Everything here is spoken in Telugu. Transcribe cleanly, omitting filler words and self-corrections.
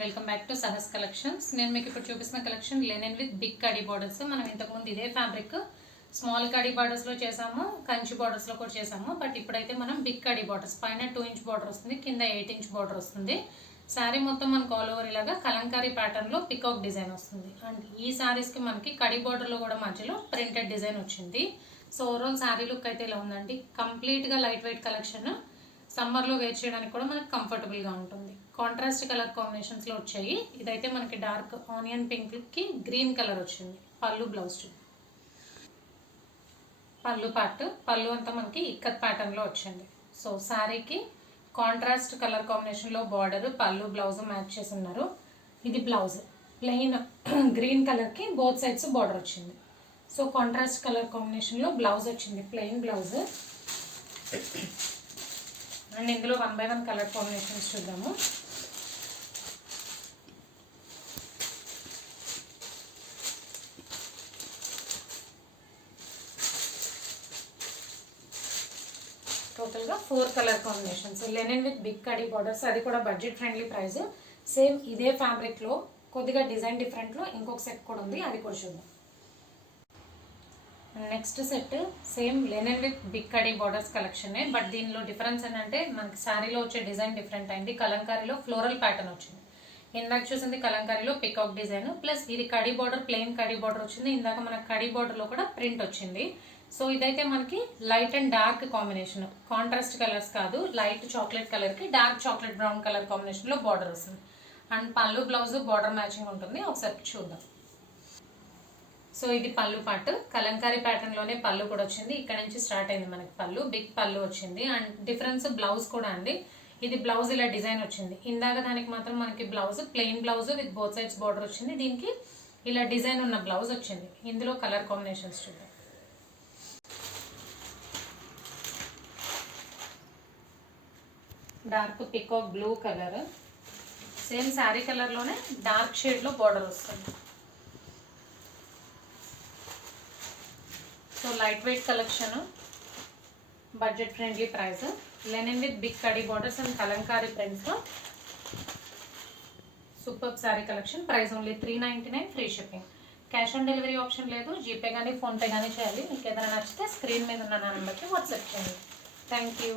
Welcome back to Sahas collections. నేను మీకు ఇప్పుడు చూపిస్తున్న కలెక్షన్ లెనిన్ విత్ బిగ్ కడీ బార్డర్స్. మనం ఇంతకుముందు ఇదే ఫ్యాబ్రిక్ స్మాల్ కడీ బార్డర్స్లో చేసాము, కంచి బార్డర్స్లో కూడా చేసాము. బట్ ఇప్పుడైతే మనం బిగ్ కడీ బార్డర్స్, పైన 2 ఇంచ్ బార్డర్ వస్తుంది, కింద 8 ఇంచ్ బార్డర్ వస్తుంది. శారీ మొత్తం మనకు ఆల్ ఓవర్ ఇలాగా కలంకారీ ప్యాటర్న్లో పికాక్ డిజైన్ వస్తుంది. అండ్ ఈ శారీస్కి మనకి కడీ బార్డర్లో కూడా మధ్యలో ప్రింటెడ్ డిజైన్ వచ్చింది. సో ఓవరాల్ శారీ లుక్ అయితే ఇలా ఉందండి. కంప్లీట్గా లైట్ వెయిట్ కలెక్షన్. సమ్మర్లో వేర్ చేయడానికి కూడా మనకు కంఫర్టబుల్గా ఉంటుంది. కాంట్రాస్ట్ కలర్ కాంబినేషన్స్లో వచ్చాయి. ఇదైతే మనకి డార్క్ ఆనియన్ పింక్కి గ్రీన్ కలర్ వచ్చింది. పళ్ళు బ్లౌజ్, పళ్ళు పార్ట్, పళ్ళు అంతా మనకి ఇక్కత్ ప్యాటర్న్లో వచ్చింది. సో శారీకి కాంట్రాస్ట్ కలర్ కాంబినేషన్లో బార్డర్, పళ్ళు, బ్లౌజ్ మ్యాచ్ చేసి ఉన్నారు. ఇది బ్లౌజ్ ప్లెయిన్ గ్రీన్ కలర్కి బోత్ సైడ్స్ బార్డర్ వచ్చింది. సో కాంట్రాస్ట్ కలర్ కాంబినేషన్లో బ్లౌజ్ వచ్చింది, ప్లెయిన్ బ్లౌజ్. అండ్ ఇందులో 1 by 1 కలర్ కాంబినేషన్స్ చూద్దాము. టోటల్గా 4 colour combinations. Linen with big కడీ బార్డర్స్, అది కూడా బడ్జెట్ ఫ్రెండ్లీ ప్రైస్. సేమ్ ఇదే ఫ్యాబ్రిక్లో కొద్దిగా డిజైన్ డిఫరెంట్లో ఇంకొక సెట్ కూడా ఉంది, అది కూడా చూద్దాం. Next set same linen with big కడీ బార్డర్స్ కలెక్షనే. బట్ దీనిలో డిఫరెన్స్ ఏంటంటే మనకి శారీలో వచ్చే డిజైన్ డిఫరెంట్ అయింది. కలంకారీలో ఫ్లోరల్ ప్యాటర్న్ వచ్చింది. ఇందాక చూసింది కలంకారీలో పికాక్ డిజైన్, ప్లస్ ఇది khadi border, plain khadi border వచ్చింది. ఇందాక మనకి కడీ బార్డర్లో కూడా ప్రింట్ వచ్చింది. సో ఇదైతే మనకి light and dark combination, contrast colours కాదు. లైట్ చాక్లెట్ కలర్కి డార్క్ చాక్లెట్ బ్రౌన్ కలర్ కాంబినేషన్లో బార్డర్ వస్తుంది. అండ్ పళ్ళు బ్లౌజ్ బార్డర్ మ్యాచింగ్ ఉంటుంది. ఒకసారి చూద్దాం. సో ఇది పళ్ళు పార్ట్, కలంకారీ ప్యాటర్న్లోనే పళ్ళు కూడా వచ్చింది. ఇక్కడ నుంచి స్టార్ట్ అయింది మనకి పళ్ళు, బిగ్ పళ్ళు వచ్చింది. అండ్ డిఫరెన్స్ బ్లౌజ్ కూడా అండి. ఇది బ్లౌజ్ ఇలా డిజైన్ వచ్చింది. ఇందాక దానికి మాత్రం మనకి blouse plain blouse with both sides border వచ్చింది. దీనికి ఇలా డిజైన్ ఉన్న బ్లౌజ్ వచ్చింది. ఇందులో కలర్ కాంబినేషన్స్ చూద్దాం. Dark peacock blue colour, same sari కలర్లోనే డార్క్ షేడ్లో బార్డర్ వస్తుంది. So light weight collection, budget friendly price. Linen with big కడీ బార్డర్స్ అండ్ కలంకారీ ప్రింట్స్లో super sari collection. Price only 399, free shipping. Cash on delivery option లేదు. జీపే కానీ ఫోన్పే కానీ చేయాలి. మీకు ఏదైనా నచ్చితే స్క్రీన్ మీద ఉన్న నెంబర్కి వాట్సాప్ చేయండి. Thank you.